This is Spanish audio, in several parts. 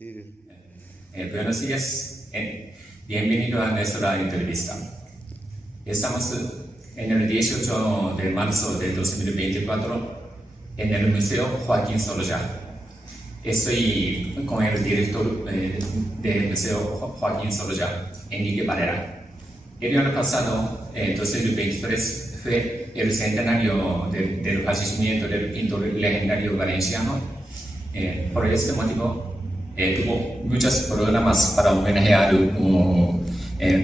Sí. Buenos días, bienvenido a nuestra entrevista. Estamos en el 18 de marzo de 2024 en el Museo Joaquín Sorolla. Estoy con el director del Museo Joaquín Sorolla, Enrique Barrera. El año pasado, 2023, fue el centenario del fallecimiento del pintor legendario valenciano. Por este motivo, tuvo muchos programas para homenajear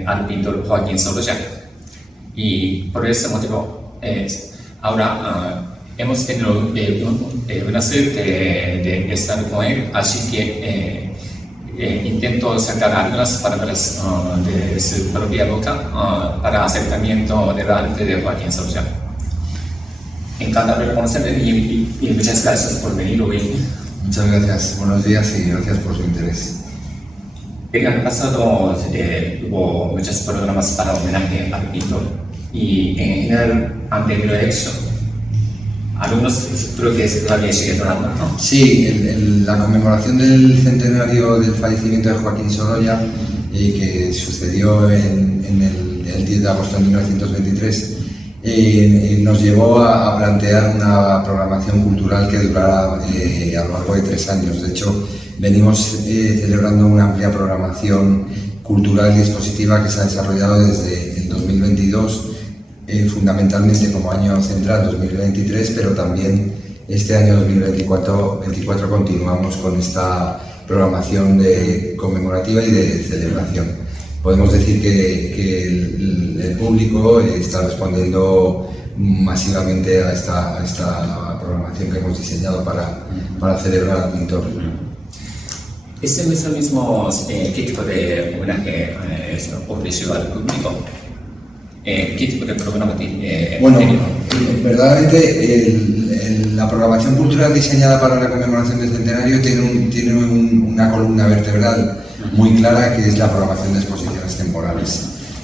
al pintor Joaquín Sorolla. Y por ese motivo, ahora hemos tenido una suerte de estar con él, así que intento sacar algunas palabras de su propia boca para acercamiento del arte de Joaquín Sorolla. Encantado de conocerle y muchas gracias por venir hoy. Muchas gracias, buenos días y gracias por su interés. El año pasado hubo muchos programas para homenaje al pintor y en el anterior hecho, algunos creo que todavía sigue durando, ¿no? Sí, la conmemoración del centenario del fallecimiento de Joaquín Sorolla, que sucedió en el 10 de agosto de 1923, nos llevó a plantear una programación cultural que durara a lo largo de 3 años. De hecho, venimos celebrando una amplia programación cultural y expositiva que se ha desarrollado desde el 2022, fundamentalmente como año central 2023, pero también este año 2024 continuamos con esta programación conmemorativa y de celebración. Podemos decir que el público está respondiendo masivamente a esta programación que hemos diseñado para celebrar al pintor. ¿Este es el mismo qué tipo de homenaje ofreció al público? ¿Qué tipo de programa tiene? Bueno, verdaderamente la programación cultural diseñada para la conmemoración del centenario tiene una columna vertebral muy clara, que es la programación de exposiciones temporales.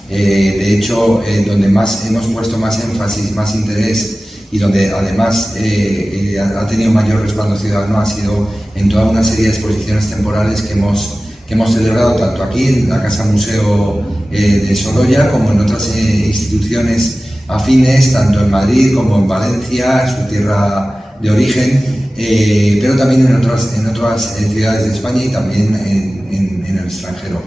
De hecho, donde hemos puesto más énfasis, más interés y donde además ha tenido mayor respaldo ciudadano ha sido en toda una serie de exposiciones temporales que hemos celebrado tanto aquí en la Casa Museo de Sorolla como en otras instituciones afines, tanto en Madrid como en Valencia, su tierra de origen, pero también en otras ciudades de España y también en el extranjero.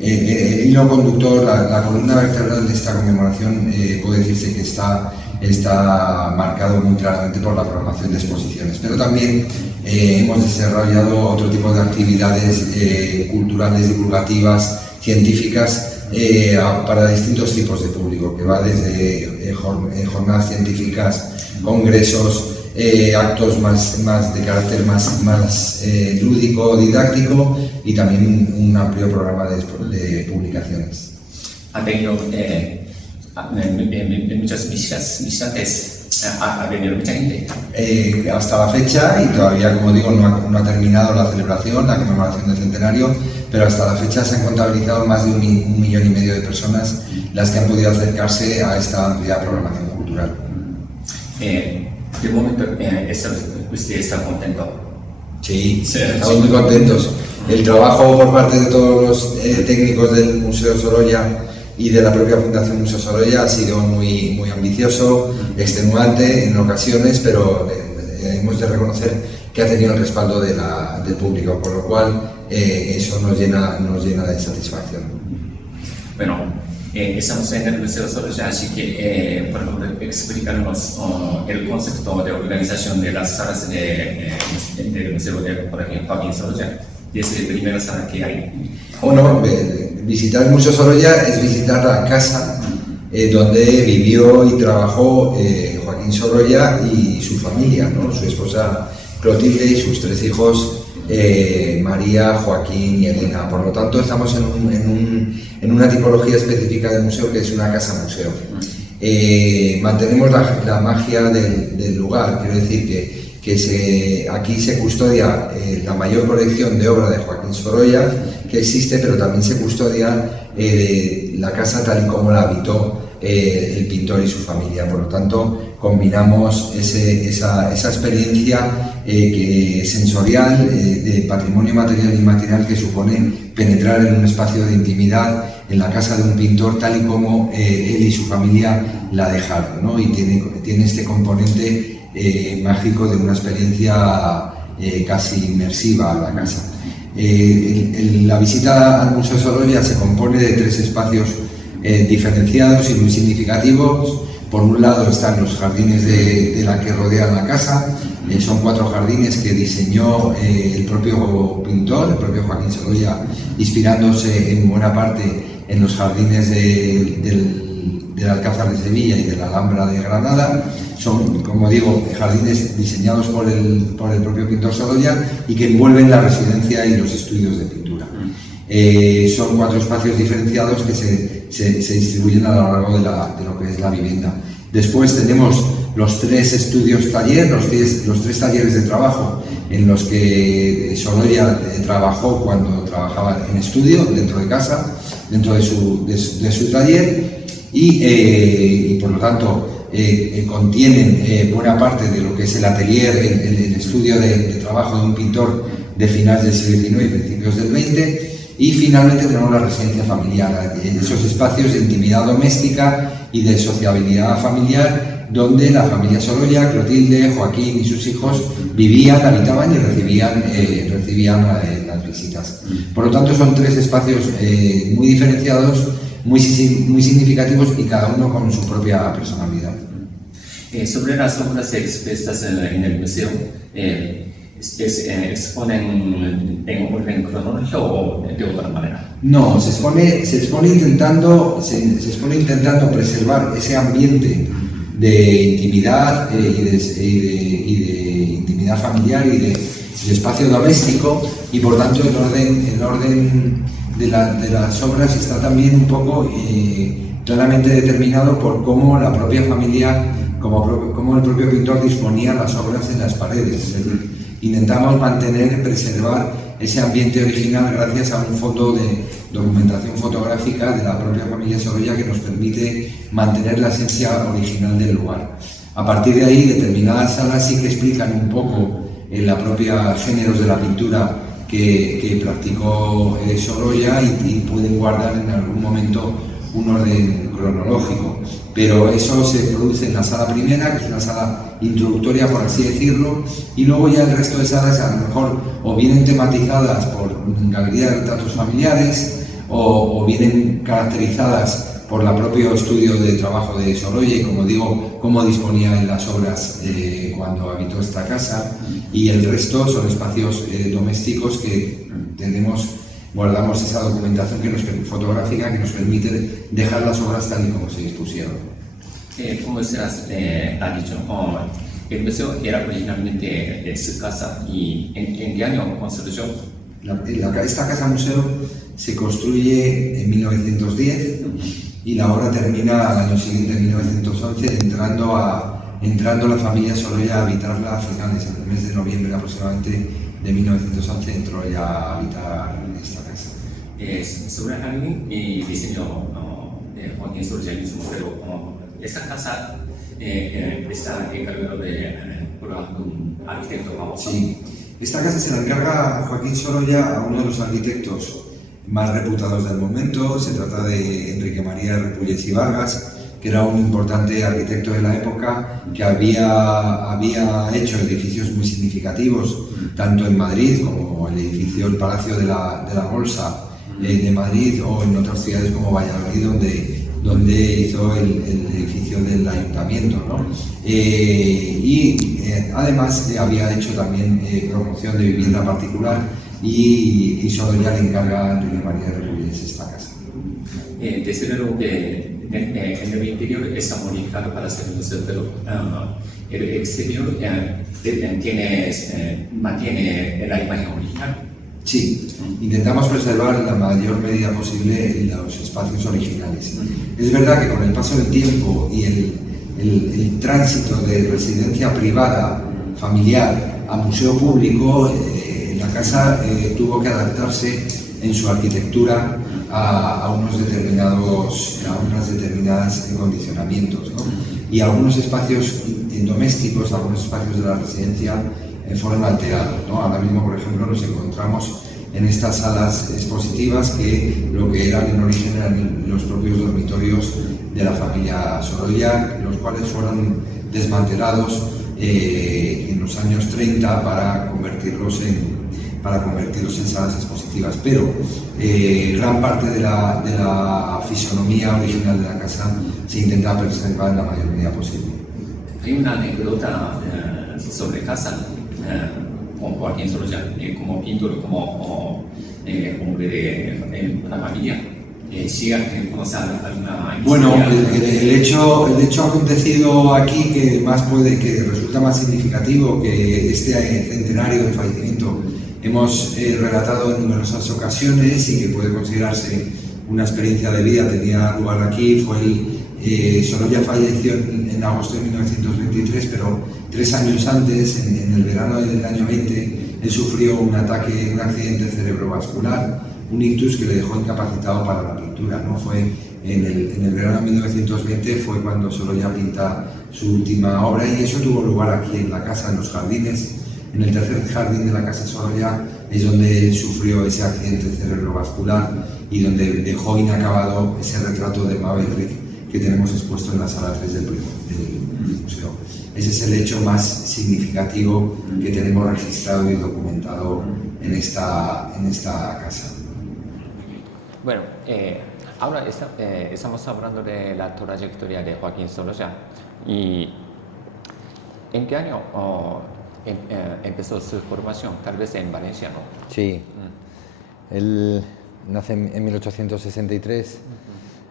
El hilo conductor, la columna vertebral de esta conmemoración puede decirse que está marcado muy claramente por la programación de exposiciones, pero también hemos desarrollado otro tipo de actividades culturales, divulgativas, científicas para distintos tipos de público, que va desde jornadas científicas, congresos, actos más de carácter más lúdico, didáctico y también un amplio programa de publicaciones. Ha tenido muchas visitantes, ha venido mucha gente. Hasta la fecha, y todavía, como digo, no ha terminado la celebración, la conmemoración del centenario, pero hasta la fecha se han contabilizado más de 1,5 millones de personas las que han podido acercarse a esta amplia programación cultural. De momento, ¿usted está contento? Sí, estamos muy contentos. El trabajo por parte de todos los técnicos del Museo Sorolla y de la propia Fundación Museo Sorolla ha sido muy ambicioso, extenuante en ocasiones, pero hemos de reconocer que ha tenido el respaldo del público, con lo cual eso nos llena de satisfacción. Bueno, estamos en el Museo Sorolla, así que por favor explícanos el concepto de organización de las salas del Museo de Joaquín Sorolla, desde la primera sala que hay. Bueno, visitar el Museo Sorolla es visitar la casa donde vivió y trabajó Joaquín Sorolla y su familia, ¿no? Su esposa Clotilde y sus 3 hijos, María, Joaquín y Elena. Por lo tanto, estamos en una tipología específica del museo, que es una casa museo. Mantenemos la magia del lugar, quiero decir que aquí se custodia la mayor colección de obra de Joaquín Sorolla que existe, pero también se custodia la casa tal y como la habitó el pintor y su familia. Por lo tanto, combinamos esa experiencia sensorial, de patrimonio material e inmaterial que supone penetrar en un espacio de intimidad en la casa de un pintor tal y como él y su familia la dejaron, ¿no? Y tiene este componente mágico de una experiencia casi inmersiva a la casa. La visita al Museo Sorolla se compone de 3 espacios diferenciados y muy significativos. Por un lado están los jardines de la que rodean la casa. Son 4 jardines que diseñó el propio pintor, el propio Joaquín Sorolla, inspirándose en buena parte en los jardines del Alcázar de Sevilla y de la Alhambra de Granada. Son, como digo, jardines diseñados por el propio pintor Sorolla y que envuelven la residencia y los estudios de pintura. Son 4 espacios diferenciados que se distribuyen a lo largo de lo que es la vivienda. Después tenemos los 3 estudios taller, los 3 talleres de trabajo en los que Sorolla trabajó cuando trabajaba en estudio, dentro de casa, dentro de su taller, y por lo tanto contienen buena parte de lo que es el atelier, el estudio de trabajo de un pintor de finales del siglo XIX y principios del XX. Y finalmente tenemos la residencia familiar, esos espacios de intimidad doméstica y de sociabilidad familiar donde la familia Sorolla, Clotilde, Joaquín y sus hijos vivían, habitaban y recibían las visitas. Por lo tanto, son 3 espacios muy diferenciados, muy significativos y cada uno con su propia personalidad. Sobre las obras expuestas en el museo, ¿exponen en orden cronológico o de otra manera? No, se expone intentando preservar ese ambiente de intimidad y de intimidad familiar y de espacio doméstico, y por tanto el orden de las obras está también un poco claramente determinado por cómo la propia familia, cómo el propio pintor disponía las obras en las paredes. Es decir, intentamos preservar ese ambiente original gracias a un fondo de documentación fotográfica de la propia familia Sorolla que nos permite mantener la esencia original del lugar. A partir de ahí, determinadas salas sí que explican un poco la propia géneros de la pintura que practicó Sorolla y pueden guardar en algún momento un orden cronológico, pero eso se produce en la sala primera, que es una sala introductoria, por así decirlo, y luego ya el resto de salas a lo mejor o vienen tematizadas por galerías de retratos familiares o vienen caracterizadas por el propio estudio de trabajo de Sorolla y, como digo, cómo disponía en las obras cuando habitó esta casa, y el resto son espacios domésticos que guardamos esa documentación fotográfica que nos permite dejar las obras tal y como se dispusieron. Como usted ha dicho, el museo era originalmente de su casa. ¿Y en qué año construyó? Esta casa museo se construye en 1910 y la obra termina al año siguiente, en 1911, entrando la familia Sorolla a habitarla a finales, en el mes de noviembre aproximadamente de 1911 entró ya a habitar esta casa. Sobre el jardín y diseño de Joaquín Sorolla mismo, pero esta casa está encargado por un arquitecto famoso. Sí, esta casa se la encarga Joaquín Sorolla a uno de los arquitectos más reputados del momento. Se trata de Enrique María Repulles y Vargas, que era un importante arquitecto de la época que había hecho edificios muy significativos, tanto en Madrid como el Palacio de la Bolsa de Madrid, o en otras ciudades como Valladolid, donde hizo el edificio del ayuntamiento, ¿no? Además había hecho también promoción de vivienda particular y Sorolla le encarga a Enrique María Repulles esta casa. Desde luego que en el interior está modificado para ser un museo, pero el exterior mantiene la imagen original. Sí, intentamos preservar en la mayor medida posible los espacios originales. Es verdad que con el paso del tiempo y el tránsito de residencia privada, familiar, a museo público, la casa tuvo que adaptarse en su arquitectura a unos determinados condicionamientos, ¿no? Y algunos espacios domésticos, algunos espacios de la residencia fueron alterados, ¿no? Ahora mismo, por ejemplo, nos encontramos en estas salas expositivas que lo que eran en origen eran los propios dormitorios de la familia Sorolla, los cuales fueron desmantelados en los años 30 para convertirlos en salas expositivas, pero gran parte de la fisonomía original de la casa se intenta preservar en la mayor medida posible. Hay una anécdota sobre casa con Joaquín Sorolla como pintor, como hombre de una familia. ¿Sí conoce alguna historia? Bueno, el hecho acontecido aquí que resulta más significativo que este centenario de fallecimiento hemos relatado en numerosas ocasiones y que puede considerarse una experiencia de vida, tenía lugar aquí, fue Sorolla falleció en agosto de 1923, pero 3 años antes, en el verano del año 20, él sufrió un accidente cerebrovascular, un ictus que le dejó incapacitado para la pintura, ¿no? Fue en el verano de 1920 fue cuando Sorolla pinta su última obra y eso tuvo lugar aquí en la casa, en los jardines. En el tercer jardín de la casa Sorolla es donde él sufrió ese accidente cerebrovascular y donde dejó inacabado ese retrato de Mabel Rick que tenemos expuesto en la sala 3 del museo. Ese es el hecho más significativo que tenemos registrado y documentado en esta casa. Bueno, ahora estamos hablando de la trayectoria de Joaquín Sorolla. ¿Y en qué año empezó su formación? Tal vez en Valencia, ¿no? Sí. Él nace en 1863,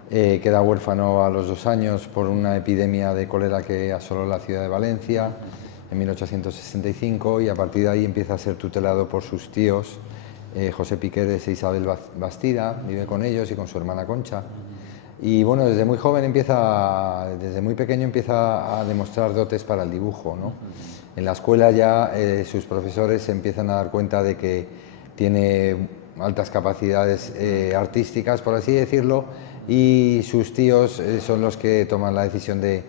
queda huérfano a los 2 años por una epidemia de cólera que asoló la ciudad de Valencia en 1865 y a partir de ahí empieza a ser tutelado por sus tíos, José Piqueres e Isabel Bastida, vive con ellos y con su hermana Concha. Y bueno, desde muy pequeño empieza a demostrar dotes para el dibujo, ¿no? En la escuela ya sus profesores se empiezan a dar cuenta de que tiene altas capacidades artísticas, por así decirlo, y sus tíos son los que toman la decisión de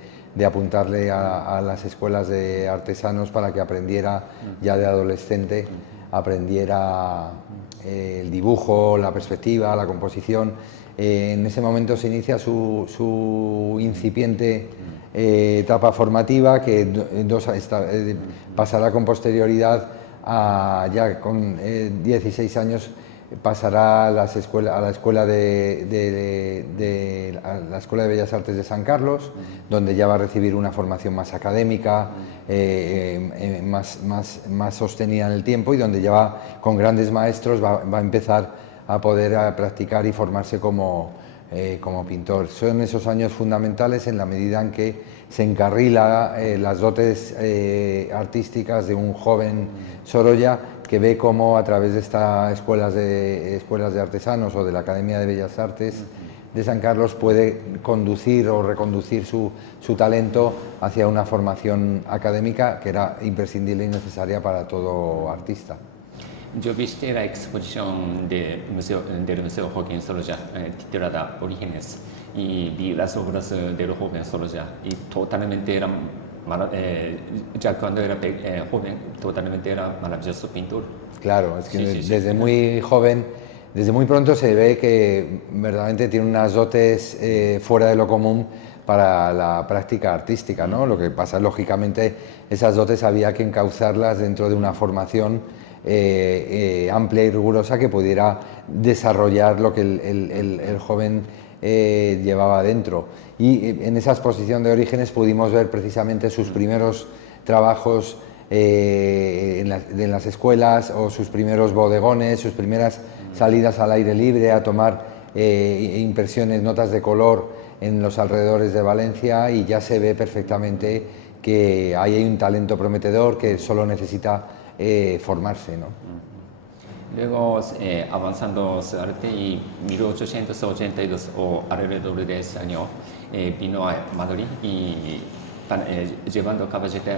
apuntarle a las escuelas de artesanos para que aprendiera ya de adolescente, aprendiera el dibujo, la perspectiva, la composición. En ese momento se inicia su incipiente etapa formativa que pasará con posterioridad ya con 16 años pasará a la Escuela de Bellas Artes de San Carlos, donde ya va a recibir una formación más académica, más sostenida en el tiempo y donde ya va con grandes maestros, va a empezar a poder practicar y formarse como pintor. Son esos años fundamentales en la medida en que se encarrila las dotes artísticas de un joven Sorolla que ve cómo a través de estas escuelas de artesanos o de la Academia de Bellas Artes de San Carlos puede conducir o reconducir su talento hacia una formación académica que era imprescindible y necesaria para todo artista. Yo visité la exposición del Museo Joaquín Sorolla titulada Orígenes y vi las obras del joven Sorolla y totalmente era ya cuando era joven, totalmente era maravilloso pintor. Claro, es que desde muy joven, desde muy pronto se ve que verdaderamente tiene unas dotes fuera de lo común para la práctica artística, ¿no? Lo que pasa, lógicamente, esas dotes había que encauzarlas dentro de una formación amplia y rigurosa que pudiera desarrollar lo que el joven llevaba dentro. Y en esa exposición de Orígenes pudimos ver precisamente sus primeros trabajos en las escuelas o sus primeros bodegones, sus primeras salidas al aire libre a tomar impresiones, notas de color en los alrededores de Valencia y ya se ve perfectamente que ahí hay un talento prometedor que solo necesita formarse, ¿no? Luego, avanzando su arte, y 1882 o alrededor de ese año, vino a Madrid y llevando caballete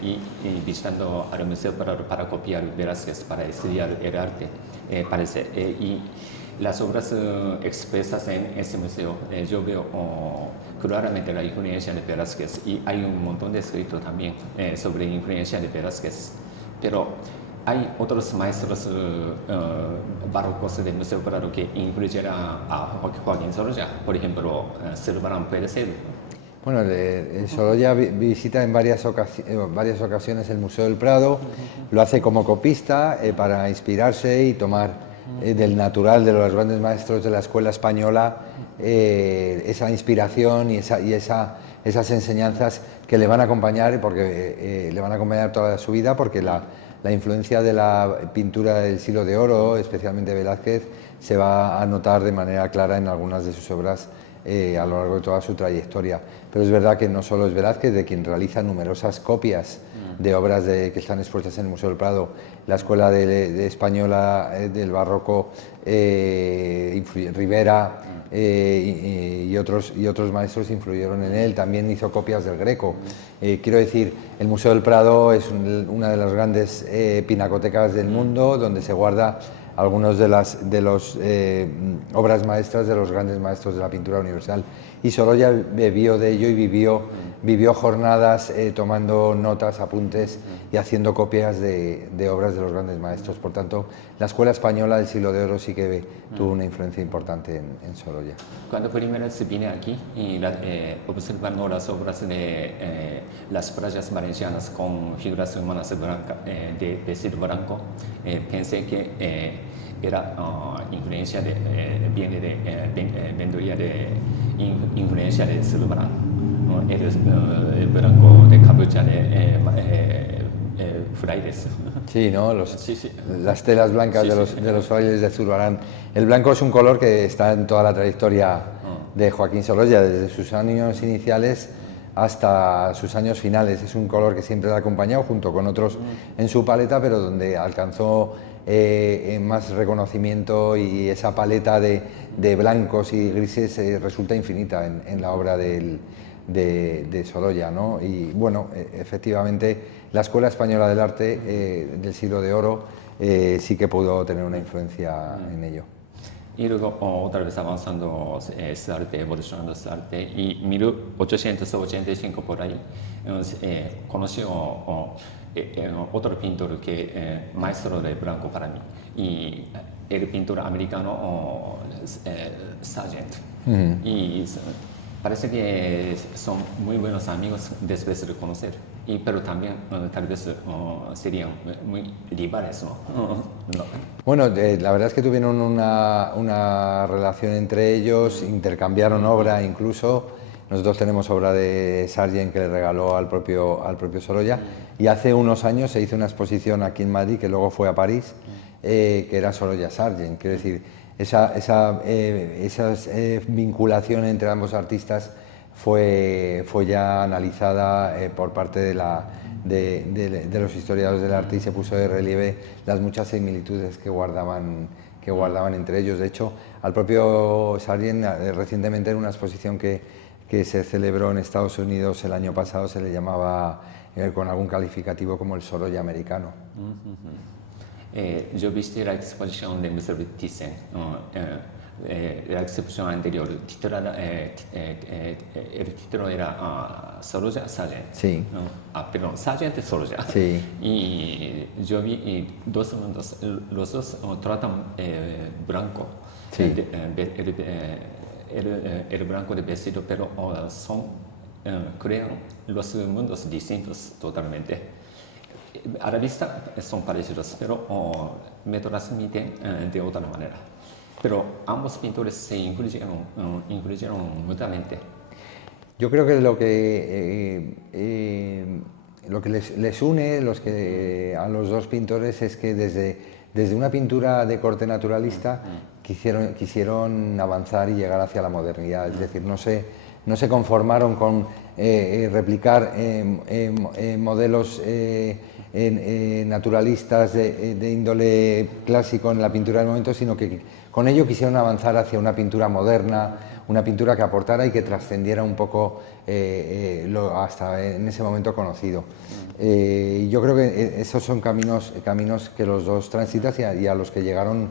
y visitando al Museo para copiar Velázquez, para estudiar el arte, parece. Y las obras expresas en ese museo, yo veo claramente la influencia de Velázquez y hay un montón de escritos también sobre la influencia de Velázquez. Pero hay otros maestros barrocos del Museo Prado que incluyeran a Joaquín Sorolla, por ejemplo, Zurbarán puede ser. Bueno, Sorolla visita en varias ocasiones el Museo del Prado, lo hace como copista para inspirarse y tomar del natural de los grandes maestros de la escuela española esa inspiración y esas enseñanzas que le van a acompañar, porque le van a acompañar toda su vida, porque la influencia de la pintura del siglo de oro, especialmente Velázquez, se va a notar de manera clara en algunas de sus obras a lo largo de toda su trayectoria. Pero es verdad que no solo es Velázquez, de quien realiza numerosas copias de obras que están expuestas en el Museo del Prado. La escuela de española del barroco, Rivera y otros maestros influyeron en él. También hizo copias del Greco. Quiero decir, el Museo del Prado es una de las grandes pinacotecas del mundo, donde se guarda algunos de las obras maestras de los grandes maestros de la pintura universal. Y Sorolla bebió de ello y vivió jornadas tomando notas, apuntes y haciendo copias de obras de los grandes maestros. Por tanto, la escuela española del siglo de oro sí que tuvo una influencia importante en Sorolla. Cuando primero se vine aquí y observando las obras de las playas valencianas con figuras humanas de vestido blanco, pensé que era influencia vendría de influencia de Zurbarán, ¿no? El blanco de capucha de frailes. Sí, ¿no? Sí. Las telas blancas de los frailes de Zurbarán. El blanco es un color que está en toda la trayectoria de Joaquín Sorolla, desde sus años iniciales hasta sus años finales. Es un color que siempre le ha acompañado junto con otros en su paleta, pero donde alcanzó más reconocimiento, y esa paleta de blancos y grises resulta infinita en la obra de Sorolla, ¿no? Y bueno, efectivamente la Escuela Española del Arte del siglo de oro sí que pudo tener una influencia en ello. Y luego otra vez avanzando ese arte, evolucionando ese arte, y 1885 por ahí conoció otro pintor que maestro de blanco para mí, y el pintor americano Sargent. Y parece que son muy buenos amigos después de conocer, pero también tal vez serían muy rivales, ¿no? No. Bueno, la verdad es que tuvieron una relación entre ellos, intercambiaron obra incluso. Nosotros tenemos obra de Sargent que le regaló al propio Sorolla, y hace unos años se hizo una exposición aquí en Madrid, que luego fue a París, que era Sorolla Sargent. Quiero decir, esa vinculación entre ambos artistas fue ya analizada por parte de los historiadores del arte, y se puso de relieve las muchas similitudes que guardaban entre ellos. De hecho, al propio Sargent recientemente, en una exposición que se celebró en Estados Unidos el año pasado, se le llamaba con algún calificativo como el Sorolla americano. Yo visité la exposición de Museo Thyssen, la exposición anterior, el título era Sorolla Sargent. Sí. Perdón, Sargent Sorolla. Sí. Y yo vi dos mundos, los dos tratan blanco, Sí. el blanco de vestido, pero crean los mundos distintos totalmente. A la vista son parecidos, pero me transmiten de otra manera. Pero ambos pintores se incluyeron mutuamente. Yo creo que lo que les une a los dos pintores es que desde una pintura de corte naturalista quisieron avanzar y llegar hacia la modernidad. Es decir, no se conformaron con replicar modelos naturalistas de índole clásico en la pintura del momento, sino que con ello quisieron avanzar hacia una pintura moderna, una pintura que aportara y que trascendiera un poco lo hasta en ese momento conocido. Yo creo que esos son caminos que los dos transitan y a los que llegaron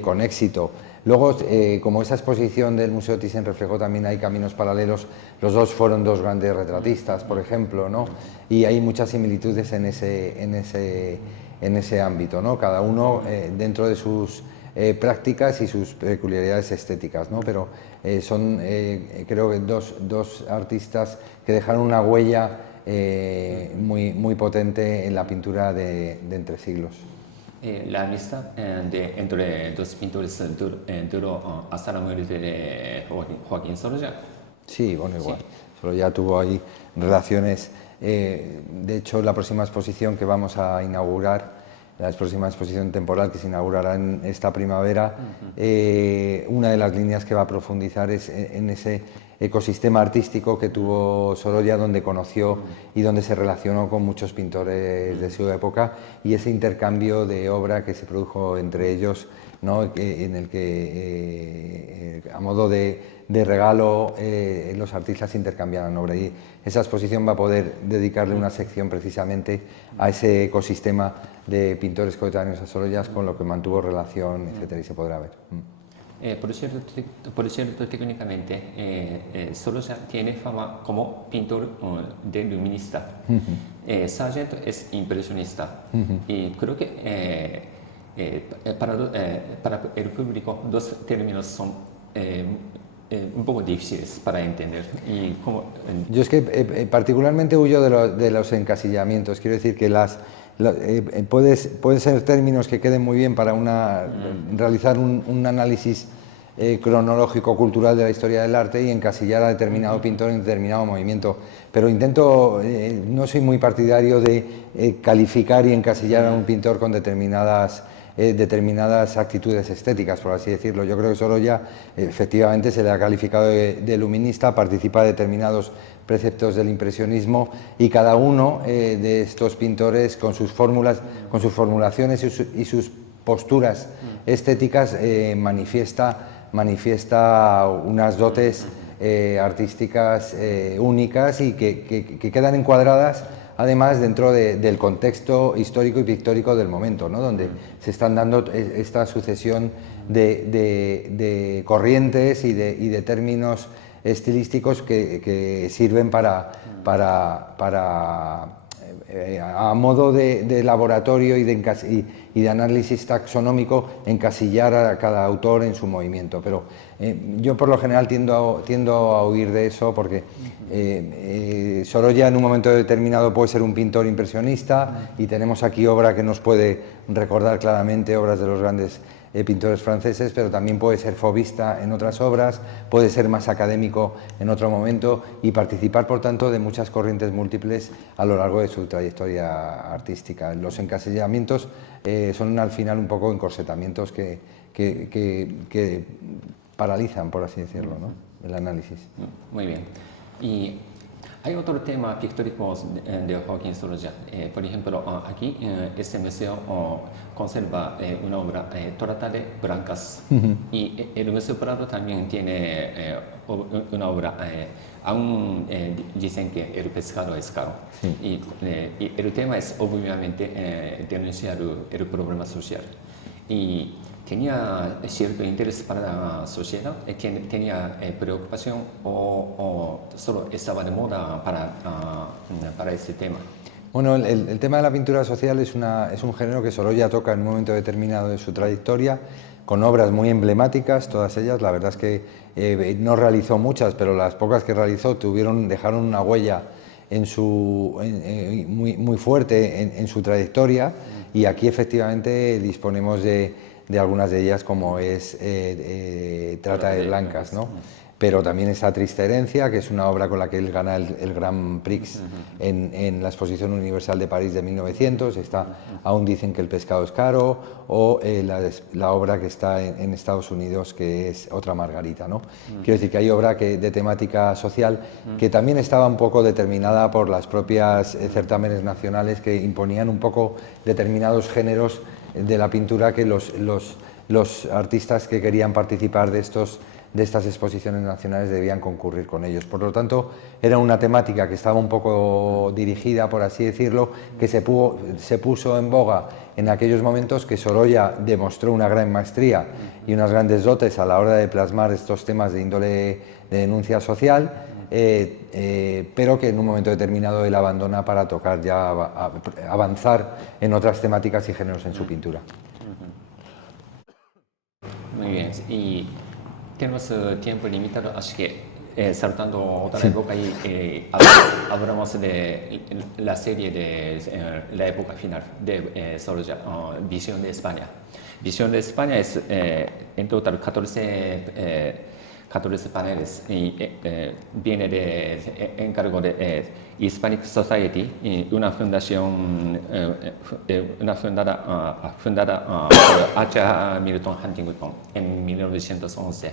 con éxito. Luego, como esa exposición del Museo Thyssen reflejó también hay caminos paralelos, los dos fueron dos grandes retratistas, por ejemplo, ¿no? Y hay muchas similitudes en ese ámbito, ¿no? Cada uno dentro de sus prácticas y sus peculiaridades estéticas, ¿no? Pero son, creo que dos artistas que dejaron una huella muy potente en la pintura de entre siglos. La amistad entre dos pintores duró hasta la muerte de Joaquín Sorolla. Sí, bueno, igual. Sorolla tuvo ahí relaciones. De hecho, la próxima exposición que vamos a inaugurar, la próxima exposición temporal que se inaugurará en esta primavera, una de las líneas que va a profundizar es en ese ecosistema artístico que tuvo Sorolla, donde conoció y donde se relacionó con muchos pintores de su época, y ese intercambio de obra que se produjo entre ellos, ¿no? En el que a modo de regalo los artistas intercambiaban obra, y esa exposición va a poder dedicarle una sección precisamente a ese ecosistema de pintores coetáneos a Sorolla, con lo que mantuvo relación, etcétera, y se podrá ver. Por cierto, técnicamente, Sorolla tiene fama como pintor de luminista. Sargent es impresionista. Y creo que para el público dos términos son un poco difíciles para entender. Yo es que particularmente huyo de los encasillamientos. Quiero decir que pueden ser términos que queden muy bien para realizar un análisis cronológico cultural de la historia del arte y encasillar a determinado pintor en determinado movimiento, pero no soy muy partidario de calificar y encasillar a un pintor con determinadas actitudes estéticas, por así decirlo. Yo creo que Sorolla efectivamente se le ha calificado de luminista, participa de determinados preceptos del impresionismo, y cada uno de estos pintores con sus fórmulas, con sus formulaciones y sus posturas estéticas manifiesta unas dotes artísticas únicas y que quedan encuadradas además dentro del contexto histórico y pictórico del momento, ¿no? Donde se están dando esta sucesión de corrientes y de términos estilísticos que sirven a modo de laboratorio y de análisis taxonómico, encasillar a cada autor en su movimiento. Pero yo por lo general tiendo a huir de eso, porque Sorolla en un momento determinado puede ser un pintor impresionista, y tenemos aquí obra que nos puede recordar claramente obras de los grandes pintores franceses, pero también puede ser fauvista en otras obras, puede ser más académico en otro momento, y participar por tanto de muchas corrientes múltiples a lo largo de su trayectoria artística. Los encasillamientos son al final un poco encorsetamientos que paralizan, por así decirlo, ¿no? El análisis. Muy bien. Y hay otro tema pictórico de Joaquín Sorolla. Por ejemplo, aquí este museo conserva una obra, Trata de Blancas. Y el Museo Prado también tiene una obra, aún dicen que el pescado es caro. Sí. Y el tema es obviamente denunciar el problema social. Y tenía cierto interés para la sociedad, tenía preocupación o solo estaba de moda para este tema. Bueno, el tema de la pintura social es un género que Sorolla toca en un momento determinado de su trayectoria, con obras muy emblemáticas, todas ellas. La verdad es que no realizó muchas, pero las pocas que realizó dejaron una huella muy fuerte en su trayectoria, y aquí efectivamente disponemos de algunas de ellas, como es Trata de Blancas, ¿no? Pero también está Triste Herencia, que es una obra con la que él gana el Grand Prix en la Exposición Universal de París de 1900, está Aún dicen que el pescado es caro, o la obra que está en Estados Unidos, que es Otra Margarita, ¿no? Quiero decir que hay obra de temática social que también estaba un poco determinada por las propias certámenes nacionales, que imponían un poco determinados géneros de la pintura que los artistas que querían participar de estos de estas exposiciones nacionales debían concurrir con ellos. Por lo tanto, era una temática que estaba un poco dirigida, por así decirlo, que se puso en boga en aquellos momentos, que Sorolla demostró una gran maestría y unas grandes dotes a la hora de plasmar estos temas de índole de denuncia social, pero que en un momento determinado él abandona para tocar ya avanzar en otras temáticas y géneros en su pintura. Muy bien, y tenemos tiempo limitado, así que saltando otra época y hablamos de la serie de la época final de Sorolla, Visión de España. Visión de España es en total 14 paneles y viene de encargo de Hispanic Society, una fundación fundada por H. Milton Huntington en 1911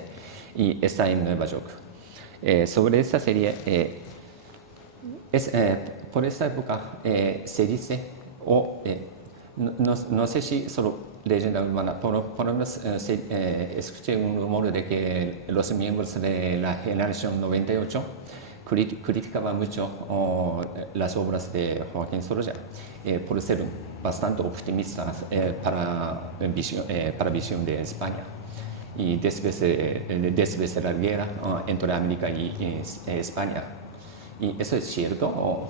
y está en Nueva York. Sobre esta serie, por esta época se dice, no sé si solo leyenda urbana, por lo menos escuché un rumor de que los miembros de la generación 98 criticaban mucho las obras de Joaquín Sorolla por ser bastante optimistas para Visión de España y después de la guerra entre América y España. ¿Y eso es cierto?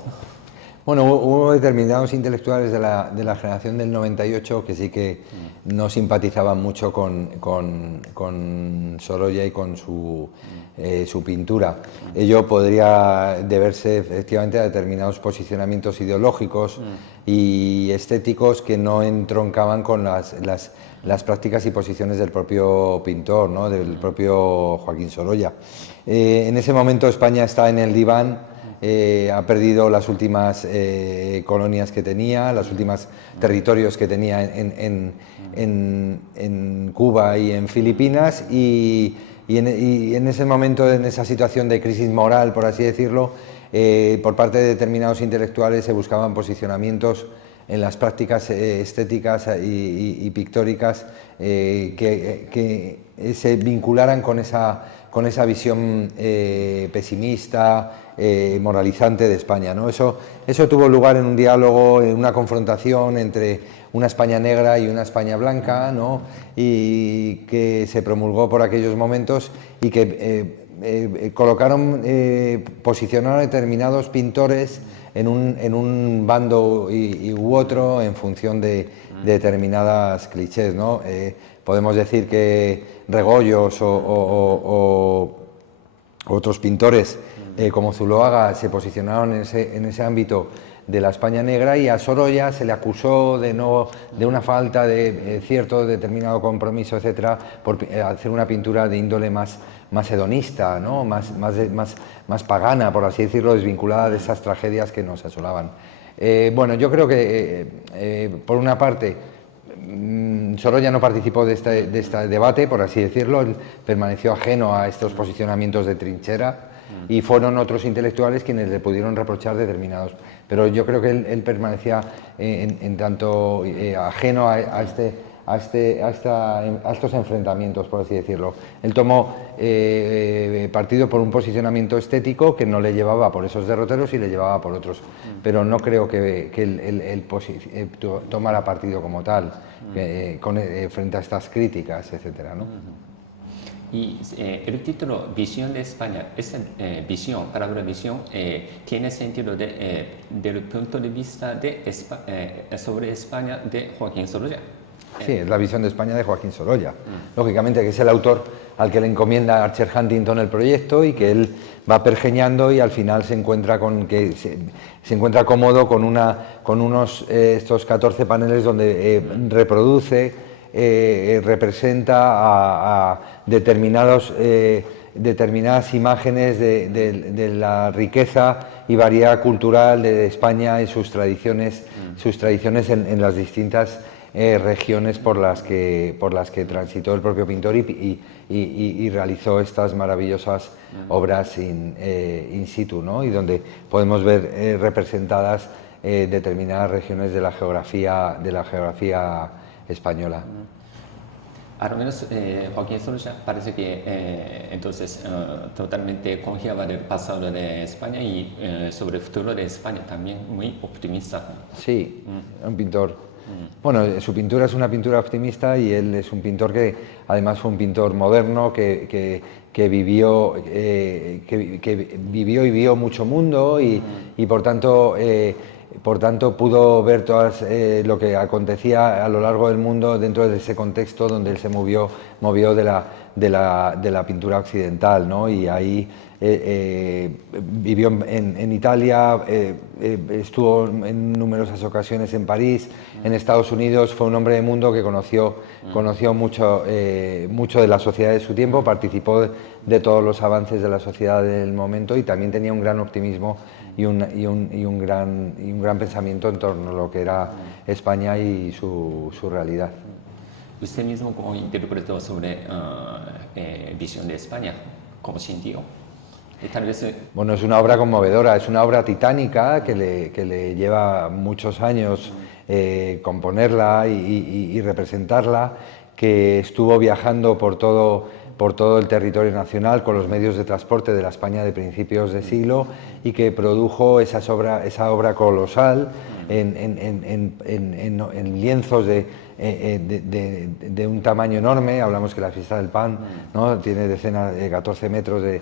Bueno, hubo determinados intelectuales de la generación del 98 que sí que no simpatizaban mucho con Sorolla y con su pintura. Ello podría deberse efectivamente a determinados posicionamientos ideológicos y estéticos que no entroncaban con las prácticas y posiciones del propio pintor, ¿no? Del propio Joaquín Sorolla. En ese momento España está en el diván. Ha perdido las últimas colonias que tenía, los últimos territorios que tenía en Cuba y en Filipinas y en ese momento, en esa situación de crisis moral, por así decirlo, por parte de determinados intelectuales se buscaban posicionamientos en las prácticas estéticas y pictóricas que se vincularan con esa visión pesimista, moralizante de España, ¿no? Eso tuvo lugar en un diálogo, en una confrontación entre una España negra y una España blanca, ¿no? Y que se promulgó por aquellos momentos y que posicionaron a determinados pintores en un bando u otro en función de determinadas clichés, ¿no? Podemos decir que Regoyos o otros pintores como Zuloaga se posicionaron en ese ámbito de la España negra, y a Sorolla se le acusó de una falta de cierto determinado compromiso, etcétera, por hacer una pintura de índole más hedonista, ¿no? más pagana, por así decirlo, desvinculada de esas tragedias que nos asolaban. Bueno, yo creo que por una parte Sorolla no participó de este debate, por así decirlo, él permaneció ajeno a estos posicionamientos de trinchera y fueron otros intelectuales quienes le pudieron reprochar determinados. Pero yo creo que él permanecía en tanto ajeno a estos enfrentamientos, por así decirlo. Él tomó partido por un posicionamiento estético que no le llevaba por esos derroteros y le llevaba por otros, pero no creo que él tomara partido como tal frente a estas críticas, etcétera, ¿no? Y el título Visión de España, esa palabra visión, tiene sentido del punto de vista sobre España de Joaquín Sorolla. Sí, es la visión de España de Joaquín Sorolla. Lógicamente, que es el autor al que le encomienda Archer Huntington el proyecto y que él va pergeñando y al final se encuentra cómodo con estos 14 paneles donde reproduce, representa a determinadas imágenes de la riqueza y variedad cultural de España y sus tradiciones en las distintas regiones por las que transitó el propio pintor y realizó estas maravillosas obras in situ, ¿no? Y donde podemos ver representadas determinadas regiones de la geografía española. al menos Joaquín Sorolla parece que entonces totalmente confiaba del pasado de España y sobre el futuro de España también muy optimista. Sí, un pintor. Bueno, su pintura es una pintura optimista y él es un pintor que además fue un pintor moderno que vivió y vio mucho mundo y por tanto pudo ver todas lo que acontecía a lo largo del mundo dentro de ese contexto donde él se movió de la pintura occidental, ¿no? Y ahí vivió en Italia, estuvo en numerosas ocasiones en París, en Estados Unidos, fue un hombre de mundo que conoció mucho de la sociedad de su tiempo, participó de todos los avances de la sociedad del momento y también tenía un gran optimismo y un gran pensamiento en torno a lo que era España y su realidad. Usted mismo como interpretó sobre visión de España, ¿cómo sintió? Tal vez, Bueno, es una obra conmovedora, es una obra titánica que le lleva muchos años componerla y representarla, que estuvo viajando por todo el territorio nacional con los medios de transporte de la España de principios de siglo y que produjo esa obra colosal en lienzos de un tamaño enorme. Hablamos que la fiesta del pan, ¿no?, tiene 14 metros de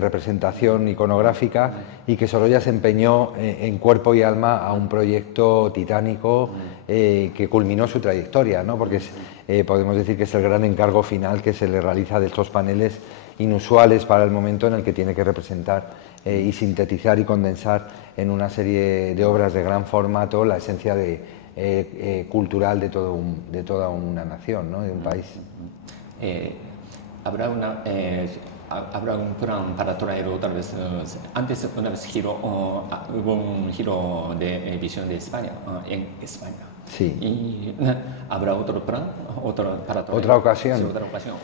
representación iconográfica y que Sorolla se empeñó en cuerpo y alma a un proyecto titánico que culminó su trayectoria, ¿no?, porque podemos decir que es el gran encargo final que se le realiza de estos paneles inusuales para el momento en el que tiene que representar y sintetizar y condensar en una serie de obras de gran formato la esencia cultural de toda una nación, ¿no?, de un país. ¿Habrá un plan para traer otra vez? Antes una vez hubo un giro de visión de España en España. Sí. ¿Y habrá otro plan para traer? ¿Otra ocasión? Sí, otra ocasión.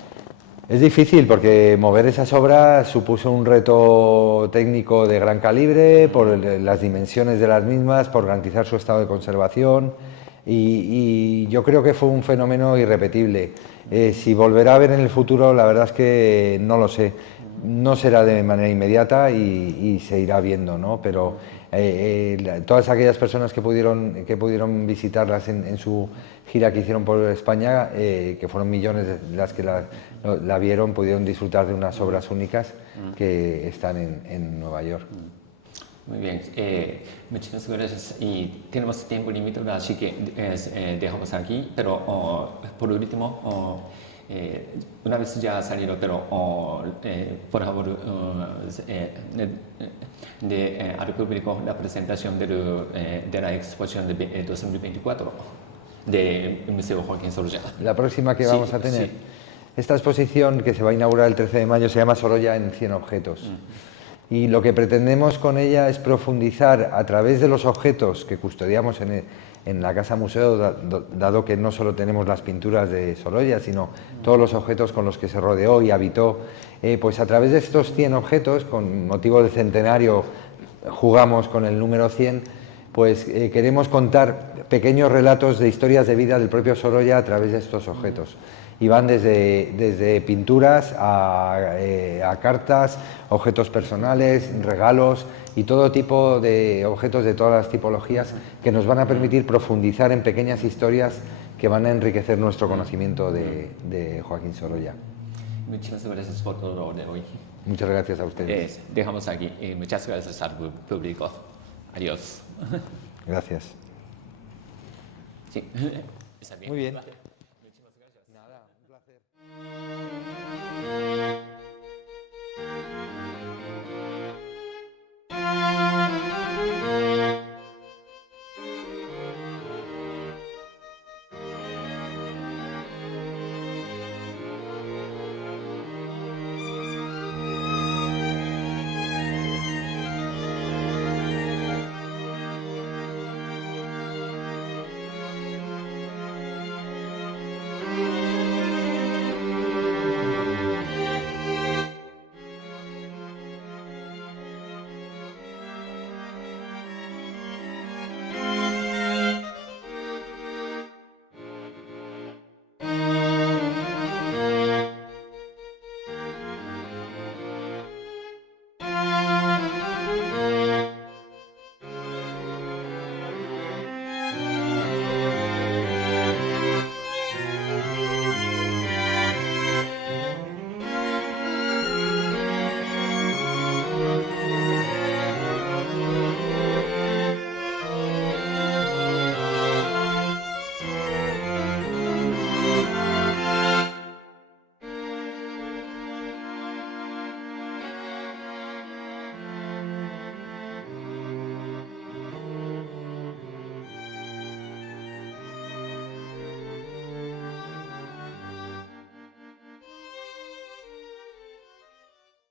Es difícil porque mover esas obras supuso un reto técnico de gran calibre por las dimensiones de las mismas, por garantizar su estado de conservación y yo creo que fue un fenómeno irrepetible. Si volverá a ver en el futuro, la verdad es que no lo sé. No será de manera inmediata y se irá viendo, ¿no? Pero todas aquellas personas que pudieron visitarlas en su gira que hicieron por España, que fueron millones de las que la vieron, pudieron disfrutar de unas obras únicas que están en Nueva York. Muy bien, muchas gracias. Y tenemos tiempo limitado, así que dejamos aquí, pero por último, una vez ya ha salido, pero por favor, al público la presentación de la exposición de 2024 del Museo Joaquín Sorolla. La próxima que vamos a tener. Sí. Esta exposición, que se va a inaugurar el 13 de mayo, se llama Sorolla en 100 objetos. Y lo que pretendemos con ella es profundizar a través de los objetos que custodiamos en la Casa Museo, dado que no solo tenemos las pinturas de Sorolla, sino todos los objetos con los que se rodeó y habitó. Pues a través de estos 100 objetos, con motivo del centenario, jugamos con el número 100, pues queremos contar pequeños relatos de historias de vida del propio Sorolla a través de estos objetos. Y van desde pinturas a cartas, objetos personales, regalos y todo tipo de objetos de todas las tipologías que nos van a permitir profundizar en pequeñas historias que van a enriquecer nuestro conocimiento de Joaquín Sorolla. Muchas gracias por todo de hoy. Muchas gracias a ustedes. Dejamos aquí. Muchas gracias al público. Adiós. Gracias. Sí. Está bien. Muy bien.